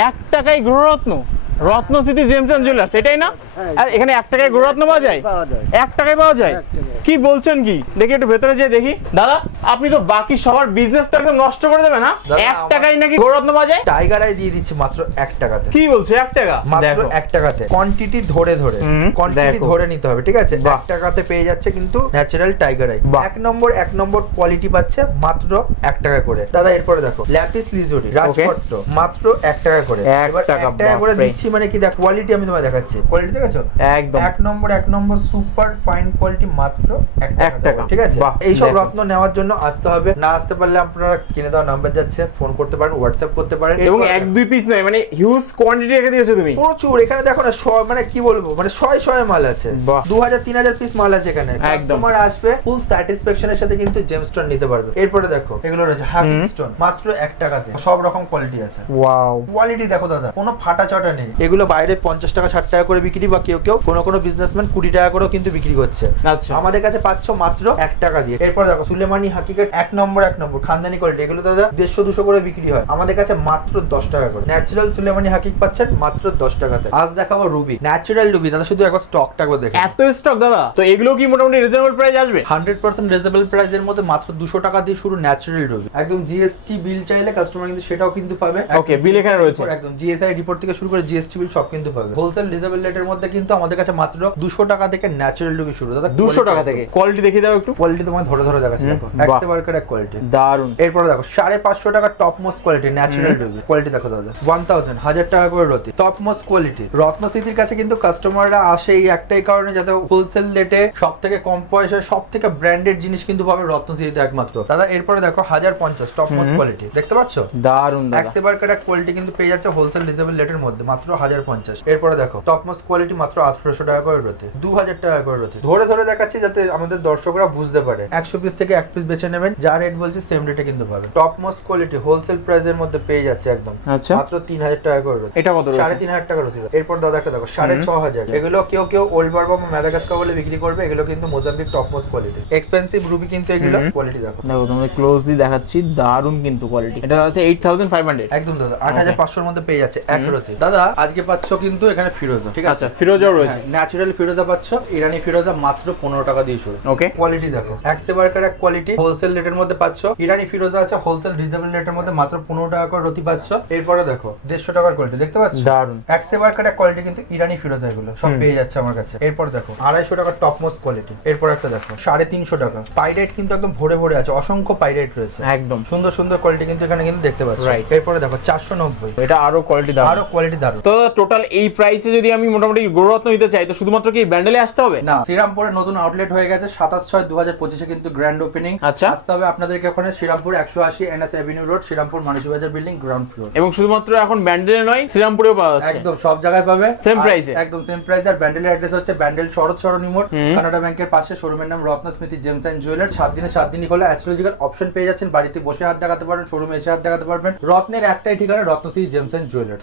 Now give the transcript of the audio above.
এক টাকায় গুরুরত্ন রত্ন সিটি জেমসন জুয়েলার্স এটাই না হ্যাঁ। আর এখানে এক টাকায় গুরুরত্ন পাওয়া যায় এক টাকায় পাওয়া যায়। কি বলছেন কি? দেখি একটু ভেতরে যেয়ে দেখি। দাদা আপনি তো বাকি সবার বিজনেসটা একদম নষ্ট করে দেবেন হ্যাঁ? এক টাকায় নাকি গ্রহরত্ন পাওয়া যায় টাইগার আই দিয়ে দিচ্ছি মাত্র এক টাকাতে। কি বলছে এক টাকা? মাত্র এক টাকাতে। কোয়ান্টিটি ধরে ধরে। কোয়ান্টিটি ধরে নিতে হবে ঠিক আছে? এক টাকাতে পেয়ে যাচ্ছে কিন্তু ন্যাচারাল টাইগার আই এক নম্বর এক নম্বর কোয়ালিটি পাচ্ছে মাত্র এক টাকা করে। দাদা এরপরে দেখো ল্যাপিস লিজুরি রাজপট্ট মাত্র এক টাকা করে। এক এবার টাকা, এক টাকা করে। দিচ্ছি মানে কি দেখ কোয়ালিটি আমি তোমায় দেখাচ্ছি। কোয়ালিটি দেখেছ? একদম। এক নম্বর এক নম্বর সুপার ফাইন কোয়ালিটি মাত্র এক এক টাকা। টাকা। ঠিক আছে? বাহ, এইসব রত্ন নেওয়ার জন্য আসতে হবে। না আসতে পারলে আপনারা দেওয়া নাম্বার যাচ্ছে ফোন করতে পারেন হোয়াটসঅ্যাপ করতে পারেন। এবং এক দেখো। দুই পিস নয় মানে হিউজ কোয়ান্টিটি রেখে দিয়েছ তুমি। প্রচুর এখানে দেখো না মানে কি বলব মানে শয়ে শয়ে মাল আছে। দু হাজার তিন হাজার পিস মাল আছে এখানে। কাস্টমার আসবে ফুল স্যাটিসফ্যাকশনের সাথে কিন্তু জেম স্টোন নিতে পারবে। এরপরে দেখো এগুলো রয়েছে হাফিং স্টোন মাত্র এক টাকাতে সব রকম কোয়ালিটি আছে। ওয়াও কোয়ালিটি দেখো দাদা কোনো ফাটা চটা নেই। এগুলো বাইরে পঞ্চাশ টাকা ষাট টাকা করে বিক্রি বা কেউ কেউ কোনো কোনো বিজনেসম্যান কুড়ি টাকা করেও কিন্তু বিক্রি করছে। আচ্ছা। আমাদের কাছে পাচ্ছ মাত্র এক টাকা দিয়ে। এরপর দেখো সুলেমানি হাকিকেট এক নম্বর এক নম্বর। খানদানি কোয়ালিটি এগুলো দাদা দেড়শো দুশো করে বিক্রি হয়। আমাদের কাছে মাত্র দশ টাকা করে। ন্যাচারাল সুলেমানি হাকিক পাচ্ছেন মাত্র দশ টাকাতে। আজ দেখাবো রুবি। ন্যাচারাল রুবি দাদা শুধু একবার স্টকটা করে দেখে এত স্টক দাদা? তো এগুলো কি মোটামুটি রিজনেবল প্রাইস আসবে? হান্ড্রেড পার্সেন্ট রিজনেবল প্রাইসের মধ্যে মাত্র দুশো টাকা দিয়ে শুরু ন্যাচারাল রুবি। একদম জিএসটি বিল চাইলে কাস্টমার কিন্তু সেটাও কিন্তু পাবে। ওকে bill এখানে রয়েছে। একদম জিএসআই রিপোর্ট থেকে শুরু করে জিএসটি বিল সব কিন্তু পাবে। হোলসেল রিজনেবল রেটের মধ্যে কিন্তু আমাদের কাছে মাত্র দুশো টাকা থেকে ন্যাচারাল রুবি শুরু। দাদা দুশো টাকা থেকে কোয়ালিটি দেখিয়ে দাও একটু। কোয়ালিটি তোমায় ধরে ধরে দেখাচ্ছি দেখো। একশো বারকার এক কোয়ালিটি দারুণ এরপরে দেখো সাড়ে পাঁচশো টাকা top most quality natural ruby quality দেখো দাদা ওয়ান থাউজেন্ড হাজার টাকা করে রতি টপ মোস্ট কোয়ালিটি রত্ন স্মৃতির কাছে কিন্তু কাস্টমাররা আসে এই একটাই কারণে যাতে হোলসেল রেটে সব থেকে কম পয়সায় সব থেকে ব্র্যান্ডেড জিনিস কিন্তু পাবে রত্ন স্মৃতিতে একমাত্র। দাদা এরপরে দেখো হাজার পঞ্চাশ টপ মোস্ট কোয়ালিটি দেখতে পাচ্ছ? দারুণ দাদা। এক্সেবারকার এক কোয়ালিটি কিন্তু পেয়ে যাচ্ছে হোলসেল রিজনেবল রেটের মধ্যে মাত্র হাজার পঞ্চাশ। এরপরে দেখো টপ মোস্ট কোয়ালিটি মাত্র আঠারোশো টাকা করে রতে দু হাজার টাকা করে রতে ধরে ধরে দেখাচ্ছি যাতে আমাদের দর্শকরা বুঝতে পারে। একশো পিস থেকে এক পিস বেছে নেবেন যা রেট বলছি সেম রেটে কিন্তু পাবে টপ মোস্ট কোয়ালিটি হোলসেল প্রাইসের মধ্যে পেয়ে যাচ্ছে একদম। আচ্ছা। মাত্র তিন হাজার টাকা করে এটা কত সাড়ে তিন হাজার টাকা রয়েছে। এরপর দাদা একটা দেখো সাড়ে ছ হাজার। এগুলো কেউ কেউ ওল্ড বারবা বা ম্যাদাগাস্কা বলে বিক্রি করবে এগুলো কিন্তু Mozambique top most quality expensive ruby কিন্তু এগুলো কোয়ালিটি দেখো। দেখো তোমাদের ক্লোজলি দেখাচ্ছি দারুণ কিন্তু কোয়ালিটি এটা আছে এইট থাউজেন্ড ফাইভ হান্ড্রেড একদম দাদা আট হাজার পাঁচশোর মধ্যে পেয়ে যাচ্ছে এক রতি। দাদা আজকে পাচ্ছ কিন্তু এখানে ফিরোজা ঠিক আছে? আচ্ছা ফিরোজাও রয়েছে। ন্যাচারাল ফিরোজা পাচ্ছ ইরানি ফিরোজা মাত্র পনেরো টাকা দিয়ে শুরু ওকে কোয়ালিটি দেখো। এক্সেবারকার এক কোয়ালিটি হোলসেল রেটের মধ্যে পাচ্ছ। ইরানি ফিরোজা আছে হোলসেল রিজনেবল রেটের মধ্যে মাত্র পনেরো টাকা করে রতি পাচ্ছ। এরপরে দেখো দেড়শো টাকার কোয়ালিটি দেখতে পাচ্ছ? দারুণ এক্সেবারকার এক কোয়ালিটি কিন্তু ইরানি ফিরোজা এগুলো সব পেয়ে যাচ্ছে আমার কাছে। এরপর দেখো আড়াইশো টাকার টপ মোস্ট কোয়ালিটি এরপর একটা দেখো সাড়ে তিনশো টাকা। পাইরেট কিন্তু একদম ভরে ভরে আছে অসংখ্য পাইরেট রয়েছে। একদম। সুন্দর সুন্দর কোয়ালিটি কিন্তু এখানে কিন্তু দেখতে পাচ্ছ. এরপরে দেখো চারশো নব্বই। এটা আরও কোয়ালিটি দারুণ আরও কোয়ালিটি দারুণ তো টোটাল এই প্রাইসে যদি আমি মোটামুটি গৌররত্ন নিতে চাই তো শুধুমাত্র কি ব্যান্ডেলে আসতে হবে? না শ্রীরামপুরে নতুন আউটলেট হয়ে গেছে সাতাশ ছয় দু হাজার পঁচিশে কিন্তু গ্র্যান্ড ওপেনিং আচ্ছা। আসতে হবে আপনাদেরকে ওখানে শ্রীরামপুর একশো আশি NS avenue road Serampore Manasi Bazar building ground floor এবং শুধুমাত্র এখন ব্যান্ডেলে নয় শ্রীরামপুরেও পাওয়া যাচ্ছে। একদম সব জায়গায় পাবে। সেম এ? একদম সেম প্রাইস আর ব্যান্ডেলের অ্যাড্রেস হচ্ছে ব্যান্ডেল শরৎ সরণি মোড়। কানাডা ব্যাংকের পাশে। শোরুমের নাম রত্ন স্মৃতি জেমস অ্যান্ড জুয়েলার্স। সাত দিনে সাত দিনই খোলা অ্যাস্ট্রোলজিক্যাল অপশন পেয়ে যাচ্ছেন। বাড়িতে বসে হাত দেখাতে পারবেন শোরুমে এসে হাত দেখাতে পারবেন। রত্নের একটাই ঠিকানা রত্ন স্মৃতি জেমস অ্যান্ড জুয়েলার্স।